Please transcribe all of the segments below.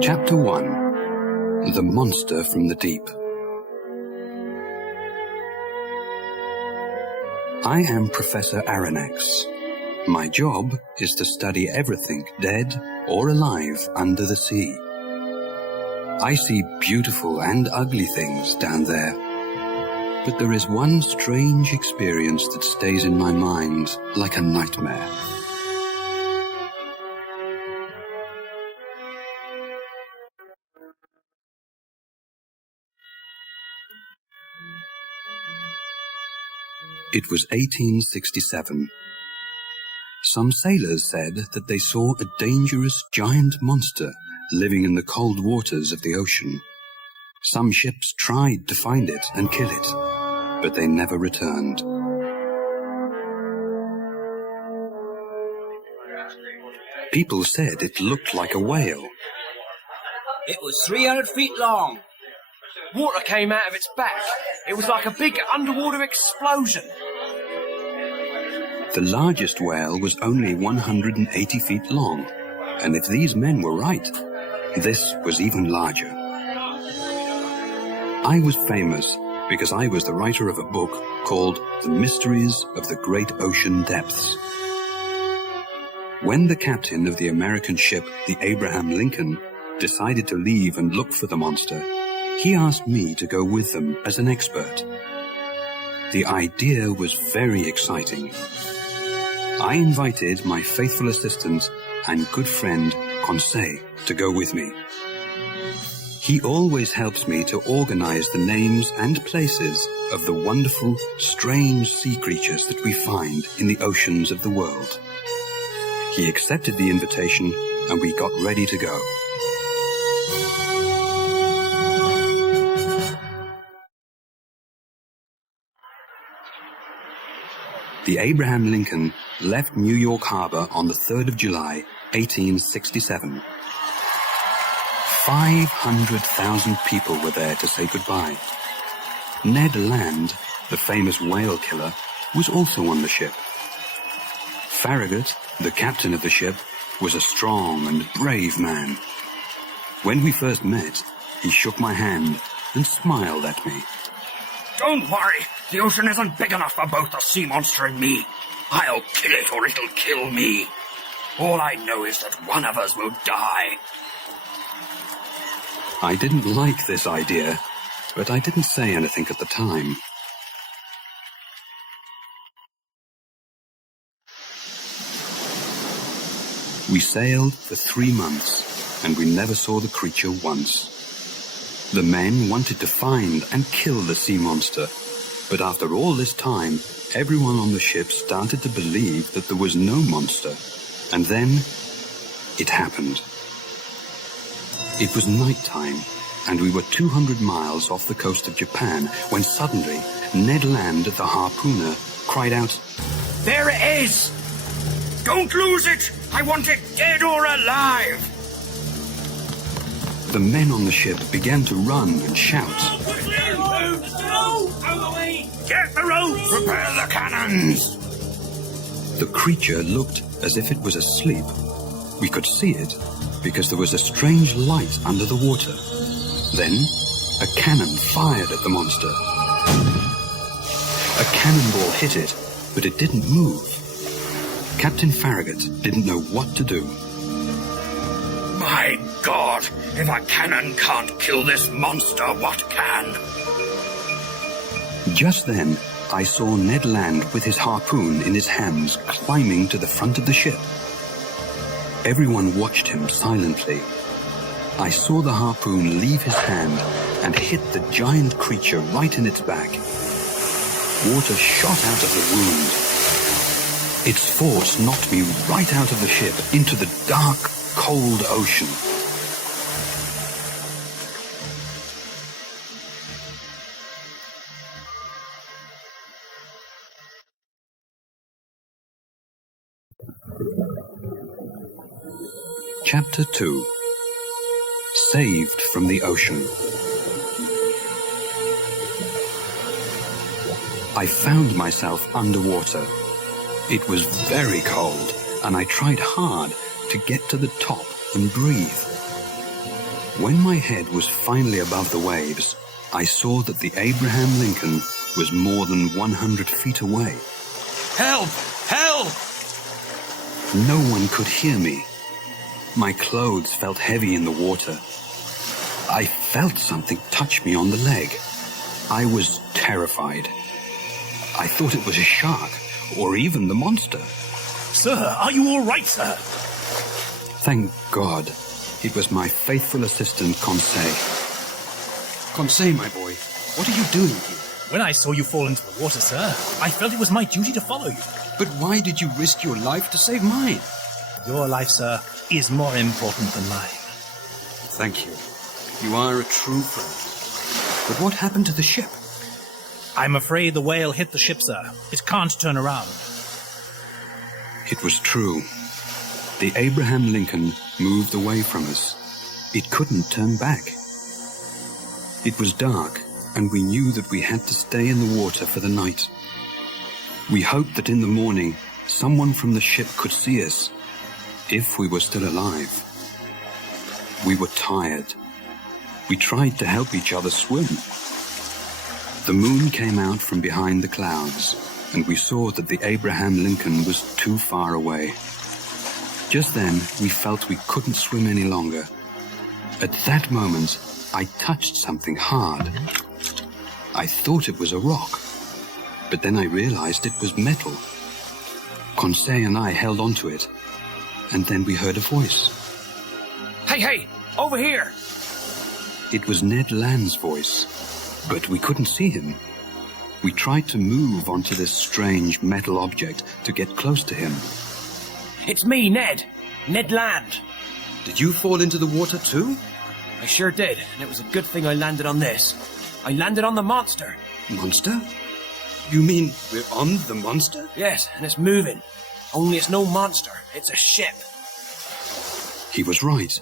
Chapter 1. The Monster from the Deep. I am Professor Aronnax. My job is to study everything dead or alive under the sea. I see beautiful and ugly things down there. But there is one strange experience that stays in my mind like a nightmare. It was 1867. Some sailors said that they saw a dangerous giant monster living in the cold waters of the ocean. Some ships tried to find it and kill it, but they never returned. People said it looked like a whale. It was 300 feet long. Water came out of its back. It was like a big underwater explosion. The largest whale was only 180 feet long, and if these men were right, this was even larger. I was famous because I was the writer of a book called The Mysteries of the Great Ocean Depths. When the captain of the American ship, the Abraham Lincoln, decided to leave and look for the monster, he asked me to go with them as an expert. The idea was very exciting. I invited my faithful assistant and good friend, Conseil, to go with me. He always helps me to organize the names and places of the wonderful, strange sea creatures that we find in the oceans of the world. He accepted the invitation, and we got ready to go. The Abraham Lincoln left New York Harbor on the 3rd of July, 1867. 500,000 people were there to say goodbye. Ned Land, the famous whale killer, was also on the ship. Farragut, the captain of the ship, was a strong and brave man. When we first met, he shook my hand and smiled at me. Don't worry, the ocean isn't big enough for both the sea monster and me. I'll kill it or it'll kill me. All I know is that one of us will die. I didn't like this idea, but I didn't say anything at the time. We sailed for 3 months, and we never saw the creature once. The men wanted to find and kill the sea monster, but after all this time, everyone on the ship started to believe that there was no monster. And then, it happened. It was nighttime, and we were 200 miles off the coast of Japan, when suddenly, Ned Land, the harpooner, cried out, There it is! Don't lose it! I want it dead or alive! The men on the ship began to run and shout. Get the rope! Prepare the cannons! The creature looked as if it was asleep. We could see it because there was a strange light under the water. Then, a cannon fired at the monster. A cannonball hit it, but it didn't move. Captain Farragut didn't know what to do. My God! If a cannon can't kill this monster, what can? Just then, I saw Ned Land with his harpoon in his hands climbing to the front of the ship. Everyone watched him silently. I saw the harpoon leave his hand and hit the giant creature right in its back. Water shot out of the wound. Its force knocked me right out of the ship into the dark, cold ocean. Chapter 2. Saved from the Ocean. I found myself underwater. It was very cold, and I tried hard to get to the top and breathe. When my head was finally above the waves, I saw that the Abraham Lincoln was more than 100 feet away. Help! Help! No one could hear me. My clothes felt heavy in the water. I felt something touch me on the leg. I was terrified. I thought it was a shark, or even the monster. Sir, are you all right, sir? Thank God, it was my faithful assistant, Conseil. Conseil, my boy, what are you doing here? When I saw you fall into the water, sir, I felt it was my duty to follow you. But why did you risk your life to save mine? Your life, sir, is more important than mine. Thank you. You are a true friend. But what happened to the ship? I'm afraid the whale hit the ship, sir. It can't turn around. It was true. The Abraham Lincoln moved away from us. It couldn't turn back. It was dark, and we knew that we had to stay in the water for the night. We hoped that in the morning, someone from the ship could see us, if we were still alive. We were tired. We tried to help each other swim. The moon came out from behind the clouds, and we saw that the Abraham Lincoln was too far away. Just then, we felt we couldn't swim any longer. At that moment, I touched something hard. I thought it was a rock, but then I realized it was metal. Conseil and I held onto it, and then we heard a voice. Hey, over here! It was Ned Land's voice, but we couldn't see him. We tried to move onto this strange metal object to get close to him. It's me, Ned. Ned Land. Did you fall into the water too? I sure did, and it was a good thing I landed on this. I landed on the monster. Monster? You mean we're on the monster? Yes, and it's moving. Only it's no monster, it's a ship. He was right.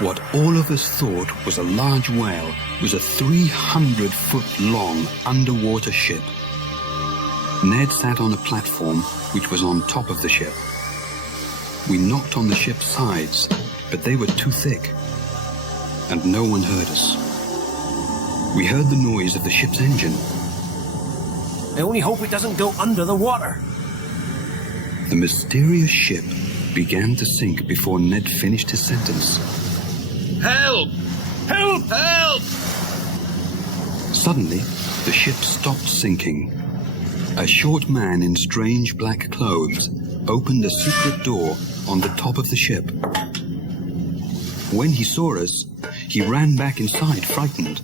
What all of us thought was a large whale was a 300-foot-long underwater ship. Ned sat on a platform which was on top of the ship. We knocked on the ship's sides, but they were too thick, and no one heard us. We heard the noise of the ship's engine. I only hope it doesn't go under the water. The mysterious ship began to sink before Ned finished his sentence. Help! Help! Help! Suddenly, the ship stopped sinking. A short man in strange black clothes opened a secret door on the top of the ship. When he saw us, he ran back inside, frightened.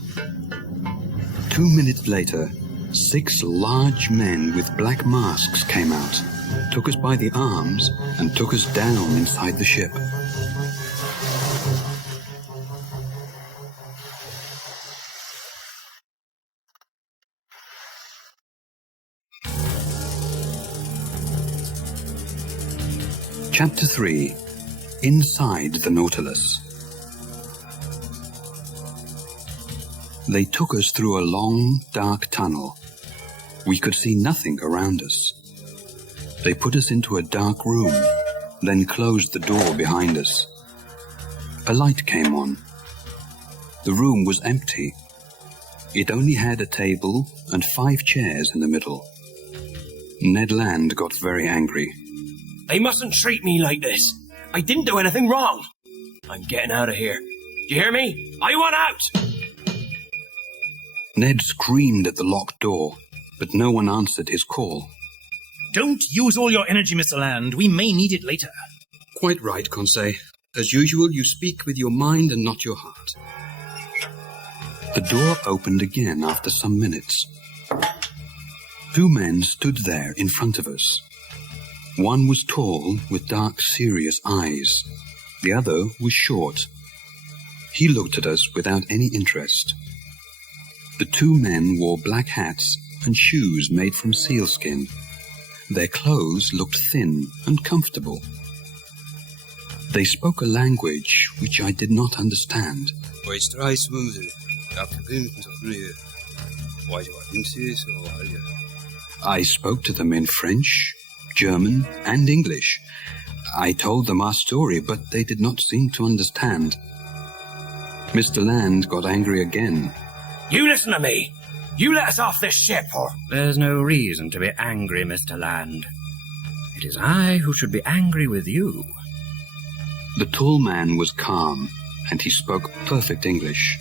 2 minutes later, 6 large men with black masks came out, took us by the arms, and took us down inside the ship. Chapter 3. Inside the Nautilus. They took us through a long, dark tunnel. We could see nothing around us. They put us into a dark room, then closed the door behind us. A light came on. The room was empty. It only had a table and 5 chairs in the middle. Ned Land got very angry. They mustn't treat me like this. I didn't do anything wrong. I'm getting out of here. Do you hear me? I want out! Ned screamed at the locked door, but no one answered his call. Don't use all your energy, Mr. Land. We may need it later. Quite right, Conseil. As usual, you speak with your mind and not your heart. The door opened again after some minutes. 2 men stood there in front of us. One was tall, with dark, serious eyes. The other was short. He looked at us without any interest. The 2 men wore black hats and shoes made from sealskin. Their clothes looked thin and comfortable. They spoke a language which I did not understand. I spoke to them in French, German, and English, I told them our story, but they did not seem to understand. Mr. Land got angry again. You listen to me. You let us off this ship, or... There's no reason to be angry, Mr. Land. It is I who should be angry with you. The tall man was calm, and he spoke perfect English.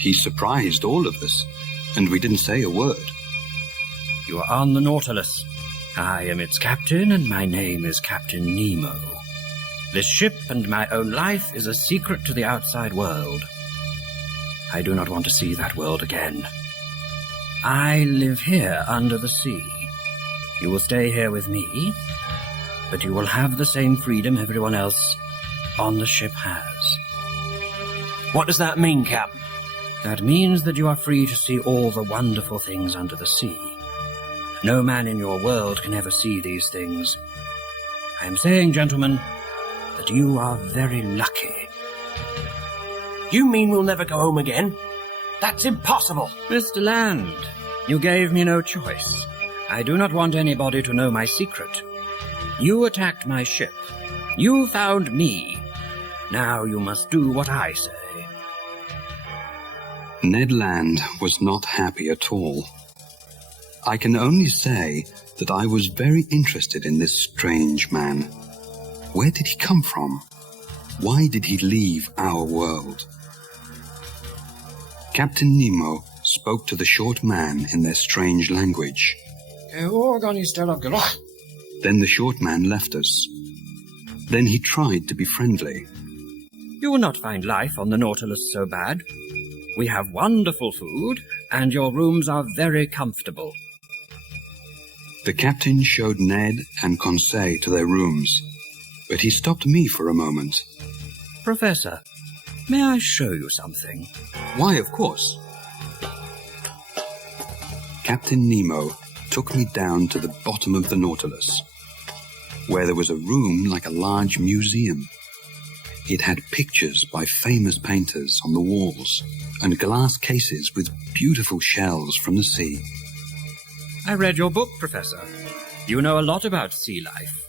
He surprised all of us, and we didn't say a word. You are on the Nautilus. I am its captain, and my name is Captain Nemo. This ship and my own life is a secret to the outside world. I do not want to see that world again. I live here under the sea. You will stay here with me, but you will have the same freedom everyone else on the ship has. What does that mean, Cap? That means that you are free to see all the wonderful things under the sea. No man in your world can ever see these things. I am saying, gentlemen, that you are very lucky. You mean we'll never go home again? That's impossible. Mr. Land, you gave me no choice. I do not want anybody to know my secret. You attacked my ship. You found me. Now you must do what I say. Ned Land was not happy at all. I can only say that I was very interested in this strange man. Where did he come from? Why did he leave our world? Captain Nemo spoke to the short man in their strange language. Then the short man left us. Then he tried to be friendly. You will not find life on the Nautilus so bad. We have wonderful food, and your rooms are very comfortable. The captain showed Ned and Conseil to their rooms, but he stopped me for a moment. Professor, may I show you something? Why, of course. Captain Nemo took me down to the bottom of the Nautilus, where there was a room like a large museum. It had pictures by famous painters on the walls and glass cases with beautiful shells from the sea. I read your book, Professor. You know a lot about sea life.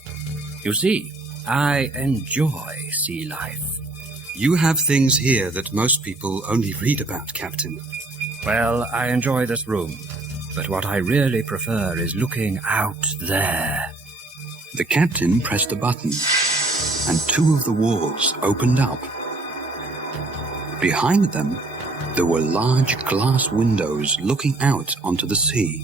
You see, I enjoy sea life. You have things here that most people only read about, Captain. Well, I enjoy this room, but what I really prefer is looking out there. The captain pressed a button, and two of the walls opened up. Behind them, there were large glass windows looking out onto the sea.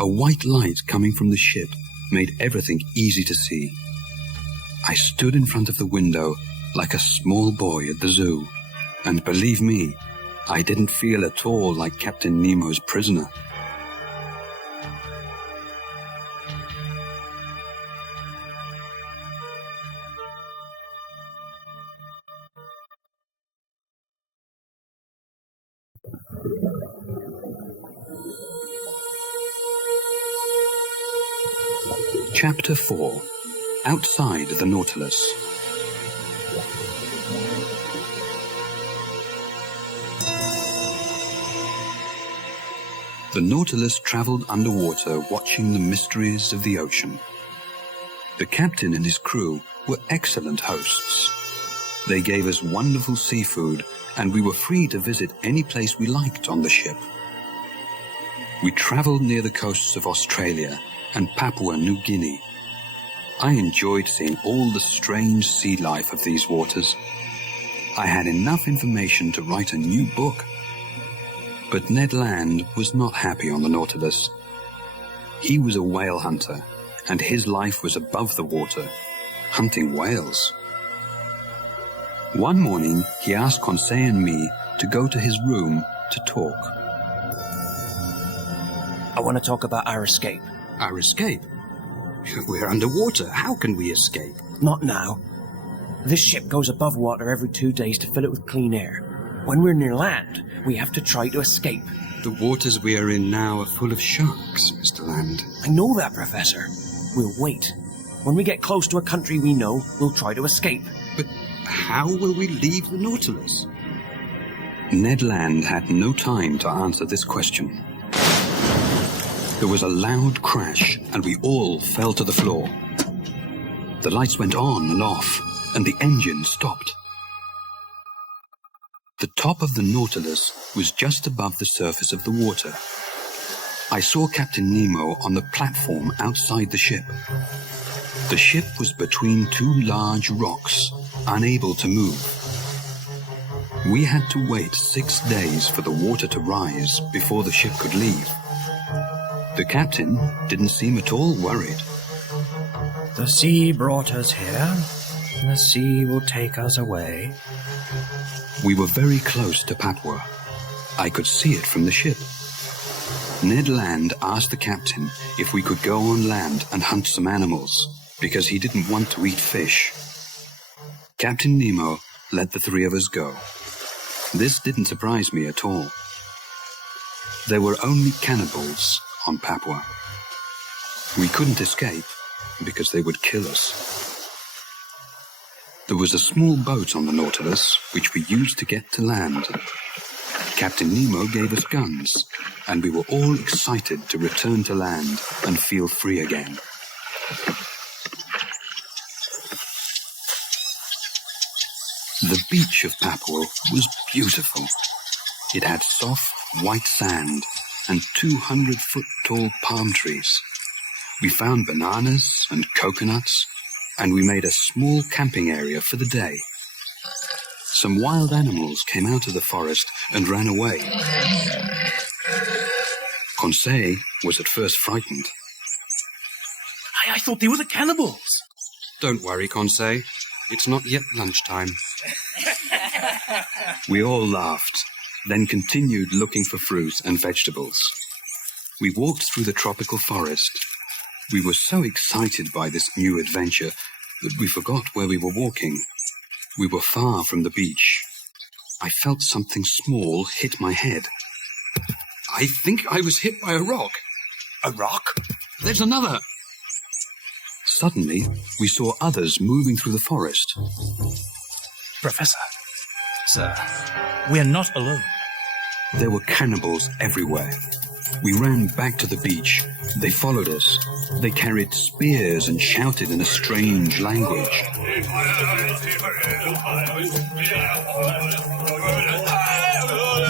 A white light coming from the ship made everything easy to see. I stood in front of the window like a small boy at the zoo, and believe me, I didn't feel at all like Captain Nemo's prisoner. Chapter 4. Outside the Nautilus. The Nautilus traveled underwater, watching the mysteries of the ocean. The captain and his crew were excellent hosts. They gave us wonderful seafood, and we were free to visit any place we liked on the ship. We traveled near the coasts of Australia and Papua New Guinea. I enjoyed seeing all the strange sea life of these waters. I had enough information to write a new book. But Ned Land was not happy on the Nautilus. He was a whale hunter, and his life was above the water, hunting whales. One morning, he asked Conseil and me to go to his room to talk. I want to talk about our escape. Our escape? We're underwater. How can we escape? Not now. This ship goes above water every 2 days to fill it with clean air. When we're near land, we have to try to escape. The waters we are in now are full of sharks, Mr. Land. I know that, Professor. We'll wait. When we get close to a country we know, we'll try to escape. But how will we leave the Nautilus? Ned Land had no time to answer this question. There was a loud crash, and we all fell to the floor. The lights went on and off, and the engine stopped. The top of the Nautilus was just above the surface of the water. I saw Captain Nemo on the platform outside the ship. The ship was between two large rocks, unable to move. We had to wait 6 days for the water to rise before the ship could leave. The captain didn't seem at all worried. The sea brought us here. The sea will take us away. We were very close to Papua. I could see it from the ship. Ned Land asked the captain if we could go on land and hunt some animals, because he didn't want to eat fish. Captain Nemo let the 3 of us go. This didn't surprise me at all. There were only cannibals on Papua. We couldn't escape because they would kill us. There was a small boat on the Nautilus which we used to get to land. Captain Nemo gave us guns, and we were all excited to return to land and feel free again. The beach of Papua was beautiful. It had soft, white sand and 200-foot-tall palm trees. We found bananas and coconuts, and we made a small camping area for the day. Some wild animals came out of the forest and ran away. Conseil was at first frightened. I thought they were the cannibals. Don't worry, Conseil. It's not yet lunchtime. We all laughed, then continued looking for fruit and vegetables. We walked through the tropical forest. We were so excited by this new adventure that we forgot where we were walking. We were far from the beach. I felt something small hit my head. I think I was hit by a rock. A rock? There's another. Suddenly, we saw others moving through the forest. Professor, sir, we're not alone. There were cannibals everywhere. We ran back to the beach. They followed us. They carried spears and shouted in a strange language.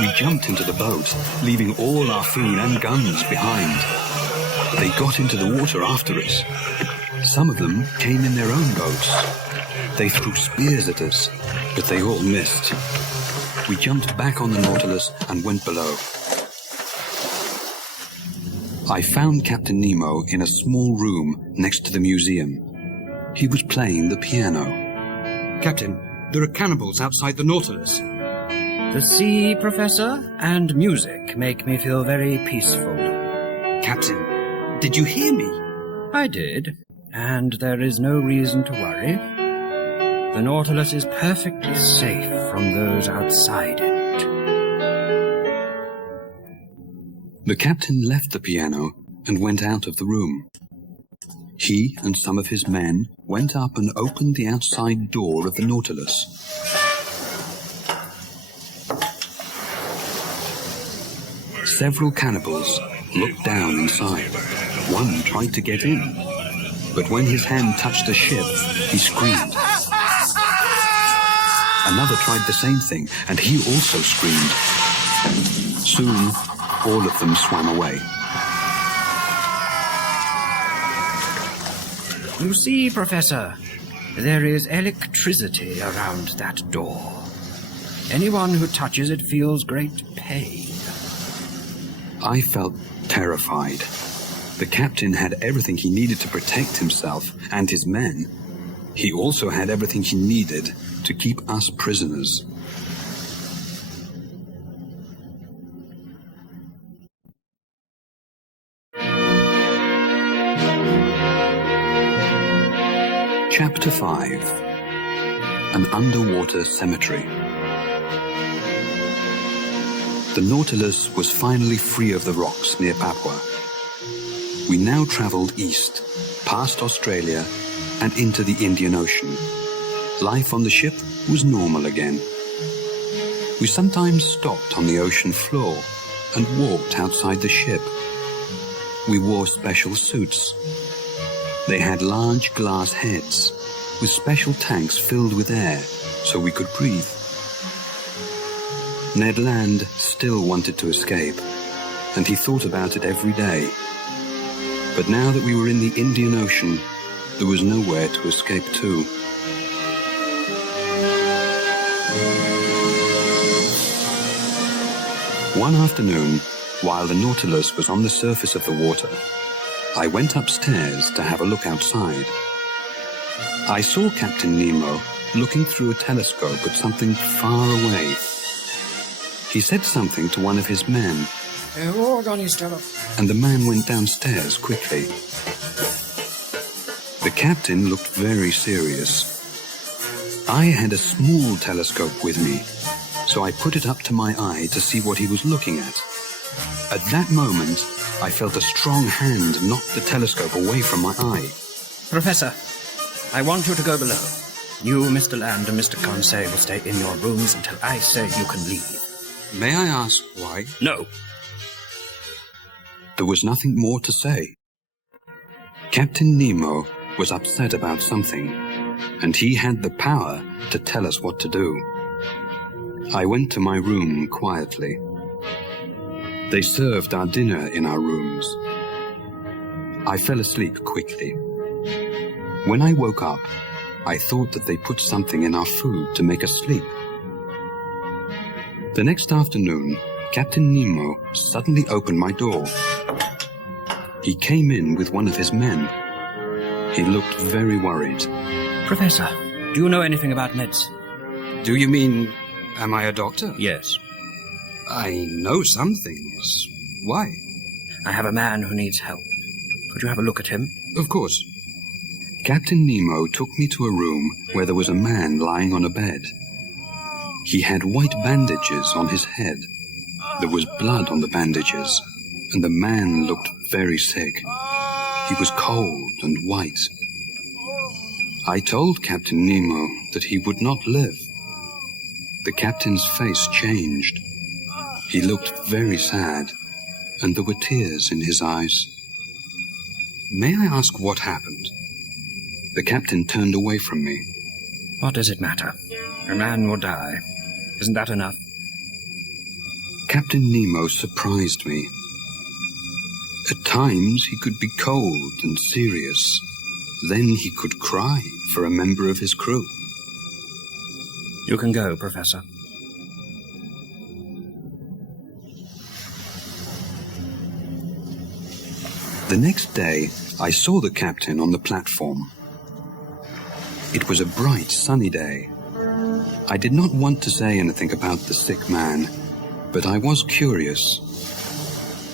We jumped into the boat, leaving all our food and guns behind. They got into the water after us. Some of them came in their own boats. They threw spears at us, but they all missed. We jumped back on the Nautilus and went below. I found Captain Nemo in a small room next to the museum. He was playing the piano. Captain, there are cannibals outside the Nautilus. The sea, Professor, and music make me feel very peaceful. Captain, did you hear me? I did, and there is no reason to worry. The Nautilus is perfectly safe from those outside it. The captain left the piano and went out of the room. He and some of his men went up and opened the outside door of the Nautilus. Several cannibals looked down inside. One tried to get in, but when his hand touched the ship, he screamed. Another tried the same thing, and he also screamed. Soon, all of them swam away. You see, Professor, there is electricity around that door. Anyone who touches it feels great pain. I felt terrified. The captain had everything he needed to protect himself and his men. He also had everything he needed to keep us prisoners. Chapter 5: An Underwater Cemetery. The Nautilus was finally free of the rocks near Papua. We now traveled east, past Australia, and into the Indian Ocean. Life on the ship was normal again. We sometimes stopped on the ocean floor and walked outside the ship. We wore special suits. They had large glass heads with special tanks filled with air so we could breathe. Ned Land still wanted to escape, and he thought about it every day. But now that we were in the Indian Ocean, there was nowhere to escape to. One afternoon, while the Nautilus was on the surface of the water, I went upstairs to have a look outside. I saw Captain Nemo looking through a telescope at something far away. He said something to one of his men, and the man went downstairs quickly. The captain looked very serious. I had a small telescope with me, so I put it up to my eye to see what he was looking at. At that moment, I felt a strong hand knock the telescope away from my eye. Professor, I want you to go below. You, Mr. Land, and Mr. Conseil will stay in your rooms until I say you can leave. May I ask why? No. There was nothing more to say. Captain Nemo was upset about something, and he had the power to tell us what to do. I went to my room quietly. They served our dinner in our rooms. I fell asleep quickly. When I woke up, I thought that they put something in our food to make us sleep. The next afternoon, Captain Nemo suddenly opened my door. He came in with one of his men. He looked very worried. Professor, do you know anything about medicine? Do you mean, am I a doctor? Yes. I know some things. Why? I have a man who needs help. Could you have a look at him? Of course. Captain Nemo took me to a room where there was a man lying on a bed. He had white bandages on his head. There was blood on the bandages, and the man looked very sick. He was cold and white. I told Captain Nemo that he would not live. The captain's face changed. He looked very sad, and there were tears in his eyes. May I ask what happened? The captain turned away from me. What does it matter? A man will die. Isn't that enough? Captain Nemo surprised me. At times he could be cold and serious. Then he could cry for a member of his crew. You can go, Professor. The next day, I saw the captain on the platform. It was a bright, sunny day. I did not want to say anything about the sick man, but I was curious.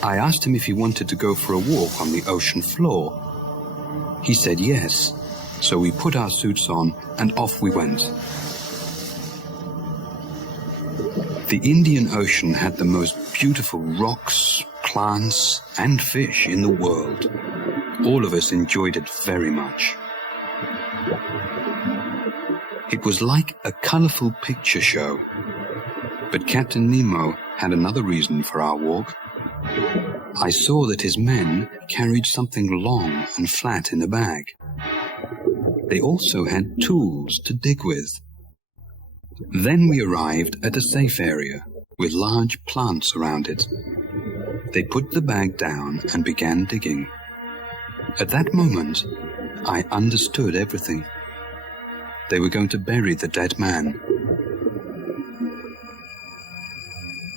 I asked him if he wanted to go for a walk on the ocean floor. He said yes, so we put our suits on and off we went. The Indian Ocean had the most beautiful rocks, plants, and fish in the world. All of us enjoyed it very much. It was like a colorful picture show. But Captain Nemo had another reason for our walk. I saw that his men carried something long and flat in a bag. They also had tools to dig with. Then we arrived at a safe area with large plants around it. They put the bag down and began digging. At that moment, I understood everything. They were going to bury the dead man.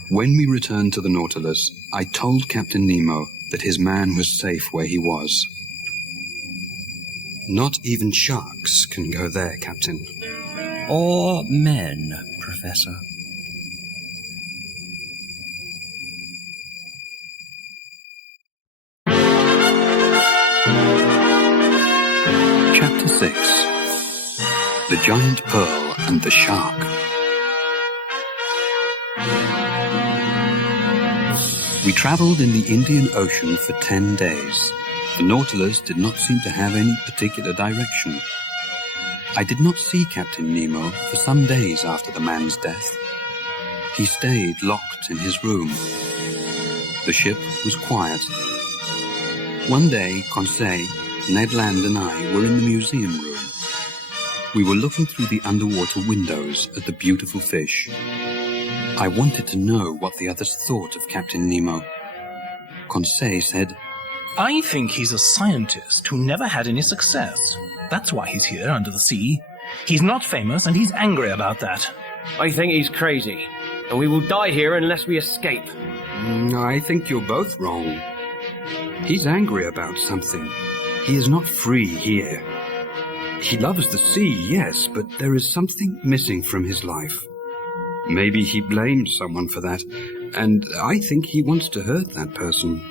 When we returned to the Nautilus, I told Captain Nemo that his man was safe where he was. Not even sharks can go there, Captain. Or men, Professor. Chapter 6. The Giant Pearl and the Shark. We traveled in the Indian Ocean for 10 days. The Nautilus did not seem to have any particular direction. I did not see Captain Nemo for some days after the man's death. He stayed locked in his room. The ship was quiet. One day, Conseil, Ned Land and I were in the museum room. We were looking through the underwater windows at the beautiful fish. I wanted to know what the others thought of Captain Nemo. Conseil said, I think he's a scientist who never had any success. That's why he's here under the sea. He's not famous, and he's angry about that. I think he's crazy, and we will die here unless we escape. I think you're both wrong. He's angry about something. He is not free here. He loves the sea, yes, but there is something missing from his life. Maybe he blames someone for that, and I think he wants to hurt that person.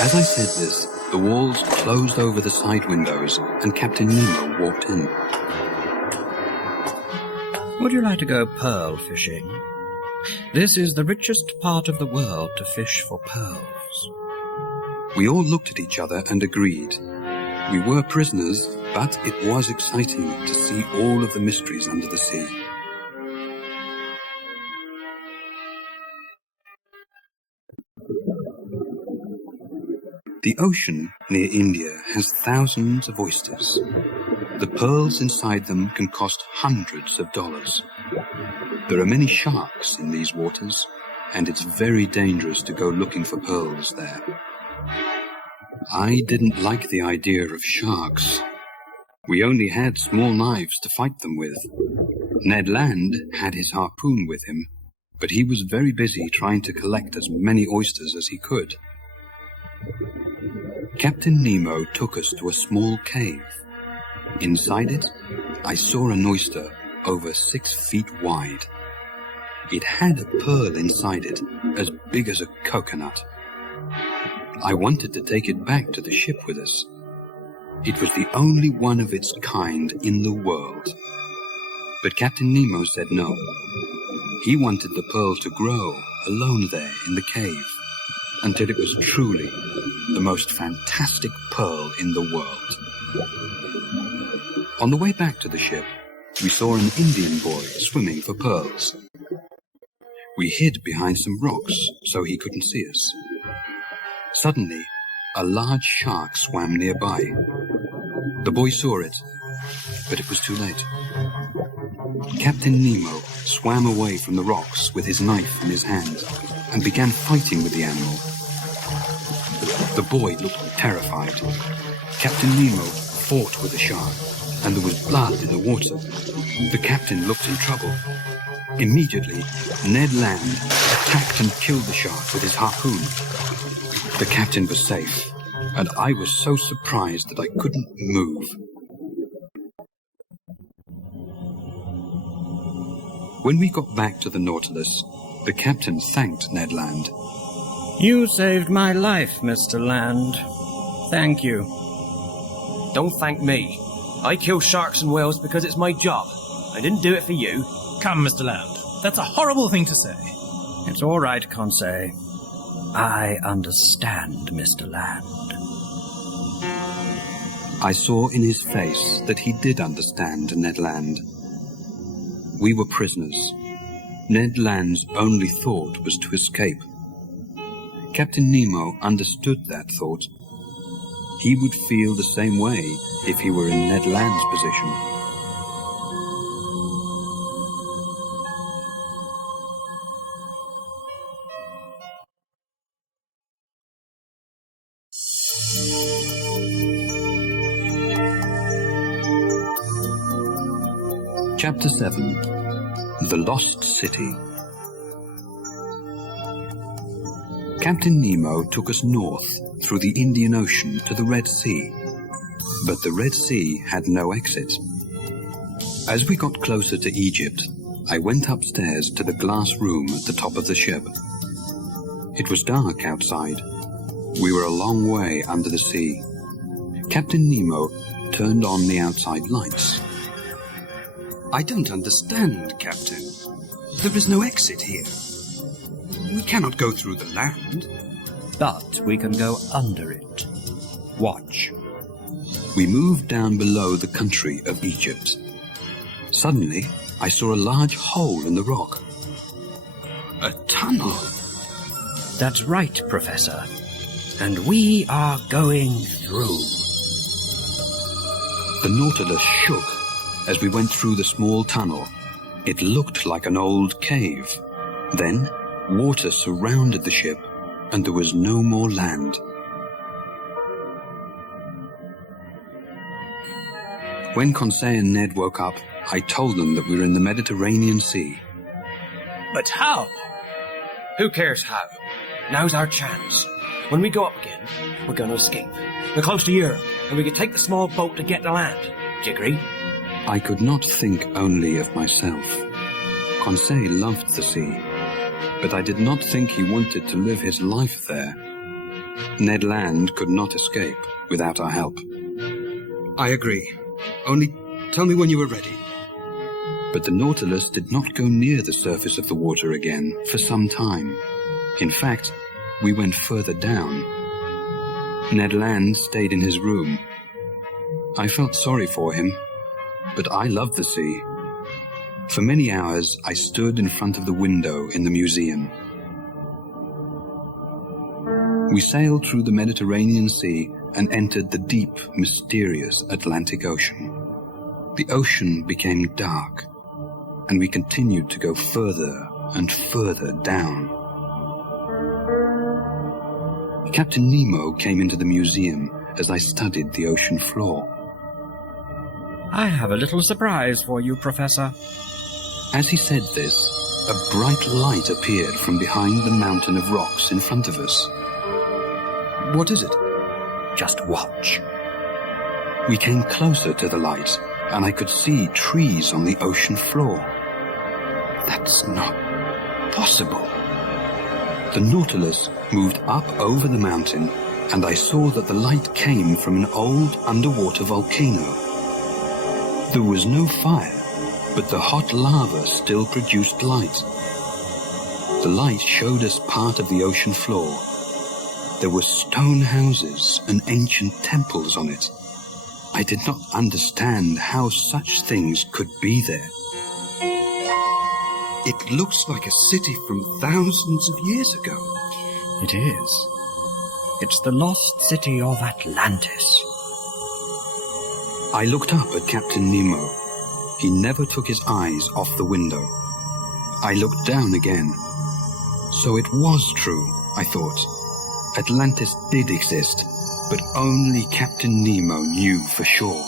As I said this, the walls closed over the side windows, and Captain Nemo walked in. Would you like to go pearl fishing? This is the richest part of the world to fish for pearls. We all looked at each other and agreed. We were prisoners, but it was exciting to see all of the mysteries under the sea. The ocean near India has thousands of oysters. The pearls inside them can cost hundreds of dollars. There are many sharks in these waters, and it's very dangerous to go looking for pearls there. I didn't like the idea of sharks. We only had small knives to fight them with. Ned Land had his harpoon with him, but he was very busy trying to collect as many oysters as he could. Captain Nemo took us to a small cave. Inside it, I saw an oyster over 6 feet wide. It had a pearl inside it, as big as a coconut. I wanted to take it back to the ship with us. It was the only one of its kind in the world. But Captain Nemo said no. He wanted the pearl to grow alone there in the cave, until it was truly the most fantastic pearl in the world. On the way back to the ship, we saw an Indian boy swimming for pearls. We hid behind some rocks so he couldn't see us. Suddenly, a large shark swam nearby. The boy saw it, but it was too late. Captain Nemo swam away from the rocks with his knife in his hand and began fighting with the animal. The boy looked terrified. Captain Nemo fought with the shark, and there was blood in the water. The captain looked in trouble. Immediately, Ned Land attacked and killed the shark with his harpoon. The captain was safe, and I was so surprised that I couldn't move. When we got back to the Nautilus, the captain thanked Ned Land. You saved my life, Mr. Land. Thank you. Don't thank me. I kill sharks and whales because it's my job. I didn't do it for you. Come, Mr. Land. That's a horrible thing to say. It's all right, Conseil. I understand, Mr. Land. I saw in his face that he did understand Ned Land. We were prisoners. Ned Land's only thought was to escape. Captain Nemo understood that thought. He would feel the same way if he were in Ned Land's position. Chapter 7. The Lost City. Captain Nemo took us north through the Indian Ocean to the Red Sea, but the Red Sea had no exit. As we got closer to Egypt, I went upstairs to the glass room at the top of the ship. It was dark outside. We were a long way under the sea. Captain Nemo turned on the outside lights. I don't understand, Captain. There is no exit here. We cannot go through the land. But we can go under it. Watch. We moved down below the country of Egypt. Suddenly, I saw a large hole in the rock. A tunnel. That's right, Professor. And we are going through. The Nautilus shook as we went through the small tunnel. It looked like an old cave. Then, water surrounded the ship, and there was no more land. When Conseil and Ned woke up, I told them that we were in the Mediterranean Sea. But how? Who cares how? Now's our chance. When we go up again, we're going to escape. We're close to Europe, and we can take the small boat to get to land. Do you agree? I could not think only of myself. Conseil loved the sea, but I did not think he wanted to live his life there. Ned Land could not escape without our help. I agree. Only tell me when you are ready. But the Nautilus did not go near the surface of the water again for some time. In fact, we went further down. Ned Land stayed in his room. I felt sorry for him, but I loved the sea. For many hours, I stood in front of the window in the museum. We sailed through the Mediterranean Sea and entered the deep, mysterious Atlantic Ocean. The ocean became dark, and we continued to go further and further down. Captain Nemo came into the museum as I studied the ocean floor. I have a little surprise for you, Professor. As he said this, a bright light appeared from behind the mountain of rocks in front of us. What is it? Just watch. We came closer to the light, and I could see trees on the ocean floor. That's not possible. The Nautilus moved up over the mountain, and I saw that the light came from an old underwater volcano. There was no fire, but the hot lava still produced light. The light showed us part of the ocean floor. There were stone houses and ancient temples on it. I did not understand how such things could be there. It looks like a city from thousands of years ago. It is. It's the lost city of Atlantis. I looked up at Captain Nemo. He never took his eyes off the window. I looked down again. So it was true, I thought. Atlantis did exist, but only Captain Nemo knew for sure.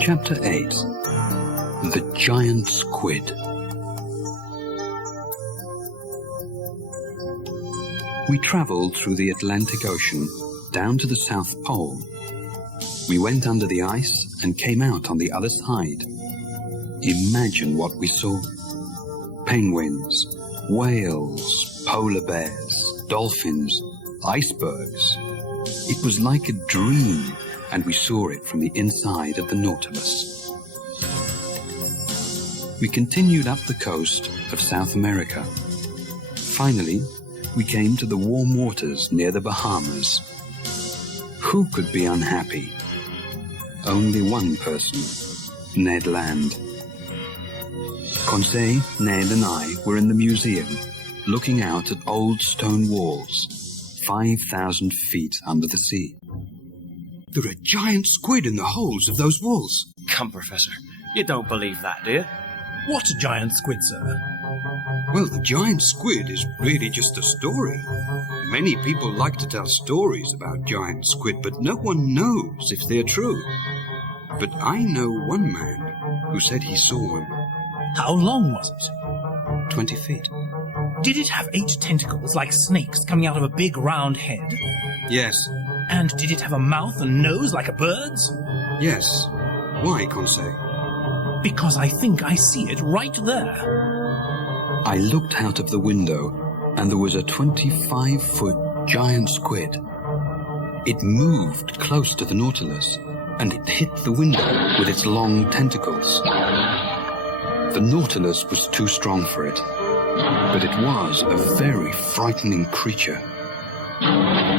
Chapter 8. The Giant Squid. We travelled through the Atlantic Ocean down to the South Pole. We went under the ice and came out on the other side. Imagine what we saw. Penguins, whales, polar bears, dolphins, icebergs. It was like a dream, and we saw it from the inside of the Nautilus. We continued up the coast of South America. Finally, we came to the warm waters near the Bahamas. Who could be unhappy? Only one person, Ned Land. Conseil, Ned and I were in the museum, looking out at old stone walls, 5,000 feet under the sea. There are giant squid in the holes of those walls. Come, Professor. You don't believe that, do you? What giant squid, sir? Well, the giant squid is really just a story. Many people like to tell stories about giant squid, but no one knows if they're true. But I know one man who said he saw one. How long was it? 20 feet. Did it have 8 tentacles like snakes coming out of a big round head? Yes. And did it have a mouth and nose like a bird's? Yes. Why, Conseil? Because I think I see it right there. I looked out of the window, and there was a 25-foot giant squid. It moved close to the Nautilus, and it hit the window with its long tentacles. The Nautilus was too strong for it. but it was a very frightening creature.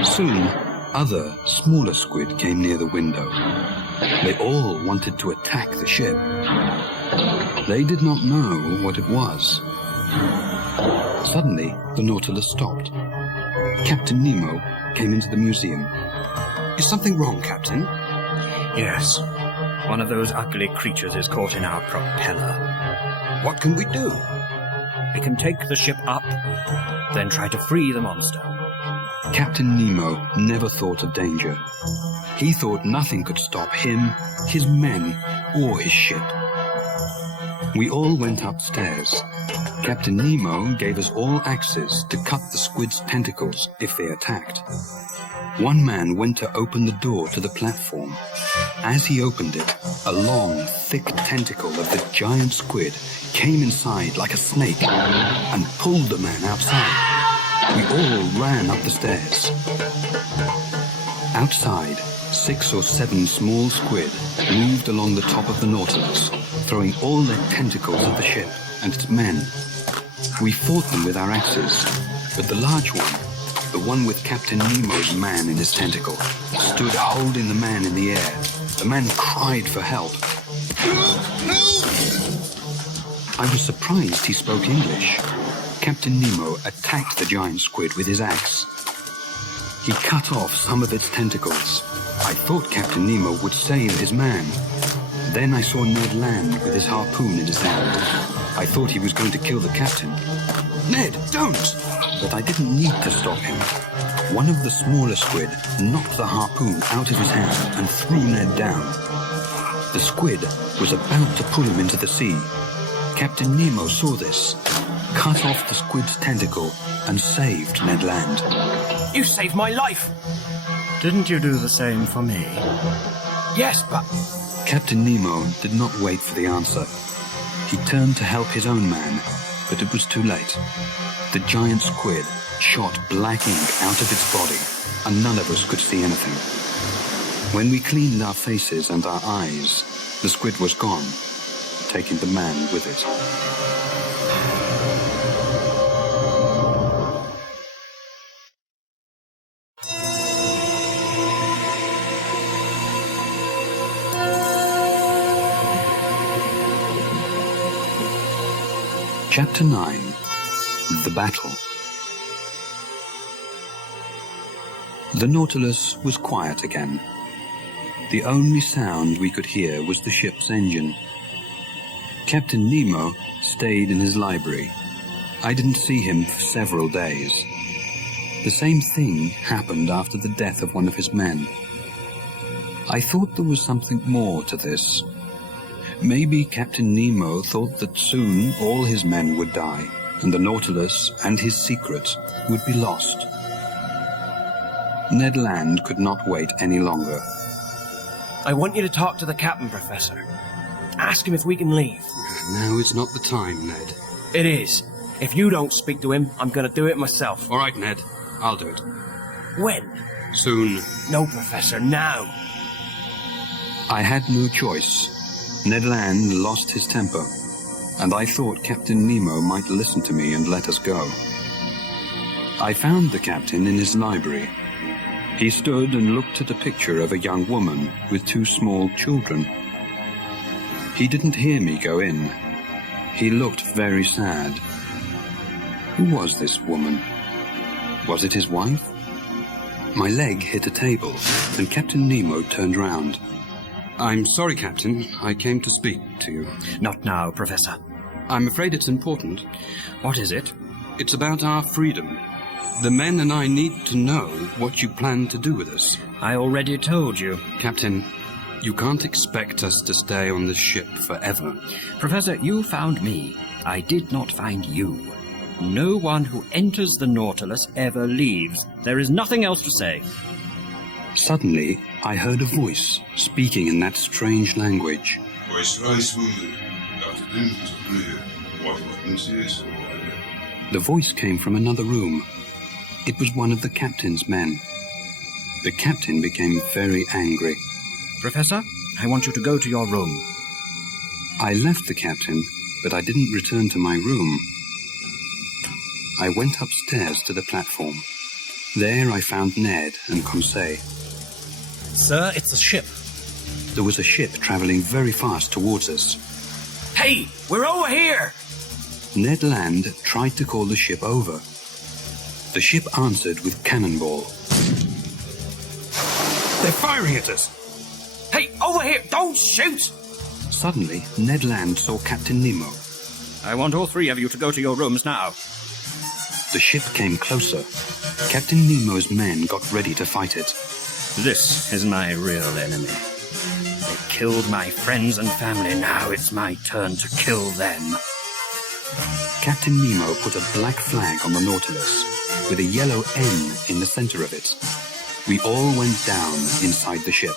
Soon, other, smaller squid came near the window. They all wanted to attack the ship. They did not know what it was. Suddenly, the Nautilus stopped. Captain Nemo came into the museum. "Is something wrong, Captain?" Yes. One of those ugly creatures is caught in our propeller. "What can we do?" We can take the ship up, then try to free the monster. Captain Nemo never thought of danger. He thought nothing could stop him, his men, or his ship. We all went upstairs. Captain Nemo gave us all axes to cut the squid's tentacles if they attacked. One man went to open the door to the platform. As he opened it, a long, thick tentacle of the giant squid came inside like a snake and pulled the man outside. We all ran up the stairs. Outside, 6 or 7 small squid moved along the top of the Nautilus, throwing all their tentacles at the ship and its men. We fought them with our axes, but the large one, the one with Captain Nemo's man in his tentacle, stood holding the man in the air. The man cried for help. I was surprised he spoke English. Captain Nemo attacked the giant squid with his axe. He cut off some of its tentacles. I thought Captain Nemo would save his man. Then I saw Ned Land with his harpoon in his hand. I thought he was going to kill the captain. "Ned, don't!" But I didn't need to stop him. One of the smaller squid knocked the harpoon out of his hand and threw Ned down. The squid was about to pull him into the sea. Captain Nemo saw this, cut off the squid's tentacle, and saved Ned Land. You saved my life! Didn't you do the same for me? Yes, but... Captain Nemo did not wait for the answer. He turned to help his own man, but it was too late. The giant squid shot black ink out of its body, and none of us could see anything. When we cleaned our faces and our eyes, the squid was gone, taking the man with it. Chapter 9. The Battle. The Nautilus was quiet again. The only sound we could hear was the ship's engine. Captain Nemo stayed in his library. I didn't see him for several days. The same thing happened after the death of one of his men. I thought there was something more to this. Maybe Captain Nemo thought that soon all his men would die, and the Nautilus and his secrets would be lost. Ned Land could not wait any longer. I want you to talk to the captain, Professor. Ask him if we can leave. Now is not the time, Ned. It is. If you don't speak to him, I'm going to do it myself. All right, Ned. I'll do it. When? Soon. No, Professor, now. I had no choice. Ned Land lost his temper, and I thought Captain Nemo might listen to me and let us go. I found the captain in his library. He stood and looked at a picture of a young woman with 2 small children. He didn't hear me go in. He looked very sad. Who was this woman? Was it his wife? My leg hit a table, and Captain Nemo turned round. "I'm sorry, Captain. I came to speak to you." Not now, Professor. "I'm afraid it's important. What is it? It's about our freedom. The men and I need to know what you plan to do with us." I already told you. "Captain, you can't expect us to stay on this ship forever." Professor, you found me. I did not find you. No one who enters the Nautilus ever leaves. There is nothing else to say. Suddenly, I heard a voice speaking in that strange language. The voice came from another room. It was one of the captain's men. The captain became very angry. Professor, I want you to go to your room. I left the captain, but I didn't return to my room. I went upstairs to the platform. There I found Ned and Conseil. Sir, it's a ship. There was a ship traveling very fast towards us. Hey, we're over here! Ned Land tried to call the ship over. The ship answered with cannonball. They're firing at us! Hey, over here! Don't shoot! Suddenly, Ned Land saw Captain Nemo. I want all three of you to go to your rooms now. The ship came closer. Captain Nemo's men got ready to fight it. This is my real enemy. They killed my friends and family. Now it's my turn to kill them. Captain Nemo put a black flag on the Nautilus, with a yellow N in the center of it. We all went down inside the ship.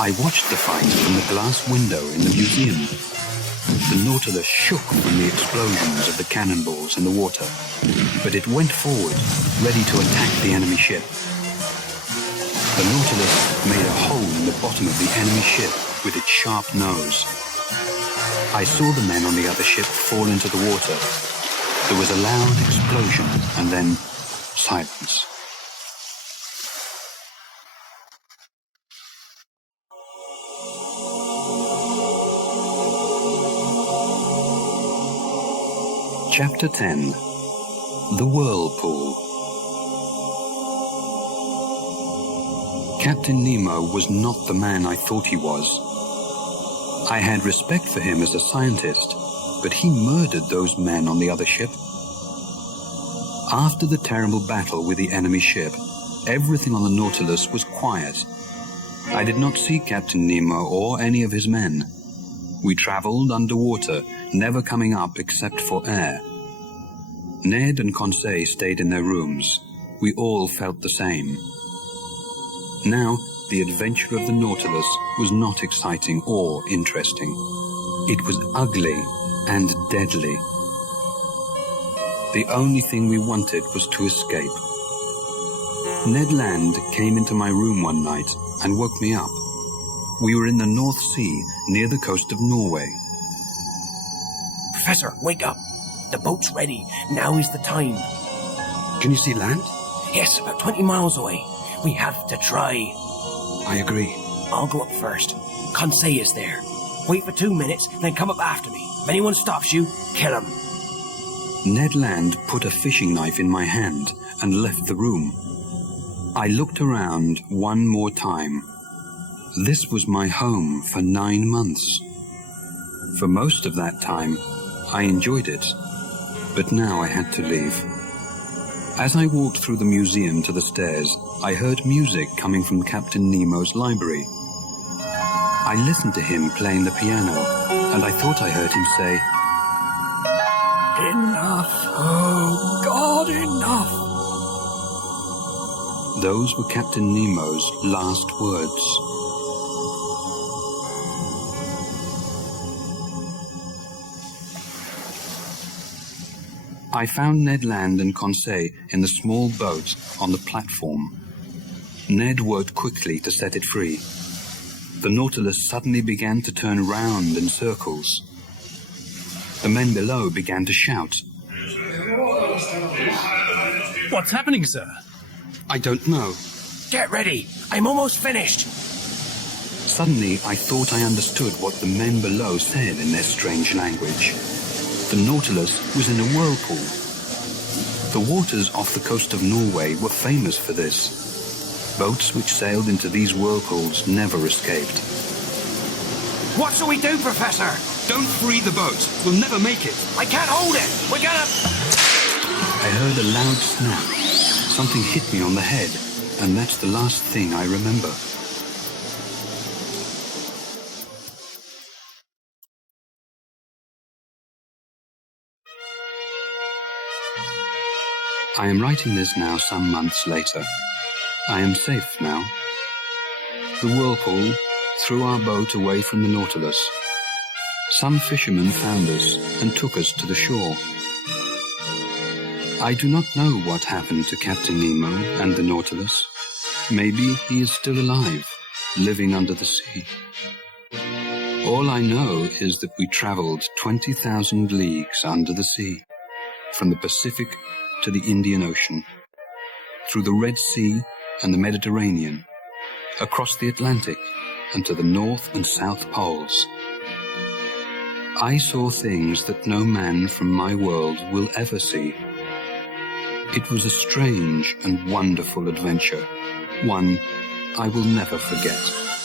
I watched the fight from the glass window in the museum. The Nautilus shook from the explosions of the cannonballs in the water, but it went forward, ready to attack the enemy ship. The Nautilus made a hole in the bottom of the enemy ship with its sharp nose. I saw the men on the other ship fall into the water. There was a loud explosion and then silence. Chapter 10. The Whirlpool. Captain Nemo was not the man I thought he was. I had respect for him as a scientist, but he murdered those men on the other ship. After the terrible battle with the enemy ship, everything on the Nautilus was quiet. I did not see Captain Nemo or any of his men. We traveled underwater, never coming up except for air. Ned and Conseil stayed in their rooms. We all felt the same. Now, the adventure of the Nautilus was not exciting or interesting. It was ugly and deadly. The only thing we wanted was to escape. Ned Land came into my room one night and woke me up. We were in the North Sea, near the coast of Norway. Professor, wake up. The boat's ready. Now is the time. Can you see land? Yes, about 20 miles away. We have to try. I agree. I'll go up first. Conseil is there. Wait for 2 minutes, then come up after me. If anyone stops you, kill him. Ned Land put a fishing knife in my hand and left the room. I looked around one more time. This was my home for 9 months. For most of that time, I enjoyed it, but now I had to leave. As I walked through the museum to the stairs, I heard music coming from Captain Nemo's library. I listened to him playing the piano, and I thought I heard him say, "Enough, oh God, enough." Those were Captain Nemo's last words. I found Ned Land and Conseil in the small boat on the platform. Ned worked quickly to set it free. The Nautilus suddenly began to turn round in circles. The men below began to shout. What's happening, sir? I don't know. Get ready. I'm almost finished. Suddenly, I thought I understood what the men below said in their strange language. The Nautilus was in a whirlpool. The waters off the coast of Norway were famous for this. Boats which sailed into these whirlpools never escaped. What shall we do, Professor? Don't free the boat. We'll never make it. I can't hold it. We're gonna... I heard a loud snap. Something hit me on the head, and that's the last thing I remember. I am writing this now some months later. I am safe now. The whirlpool threw our boat away from the Nautilus. Some fishermen found us and took us to the shore. I do not know what happened to Captain Nemo and the Nautilus. Maybe he is still alive, living under the sea. All I know is that we traveled 20,000 leagues under the sea, from the Pacific to the Indian Ocean, through the Red Sea and the Mediterranean, across the Atlantic and to the North and South Poles. I saw things that no man from my world will ever see. It was a strange and wonderful adventure, one I will never forget.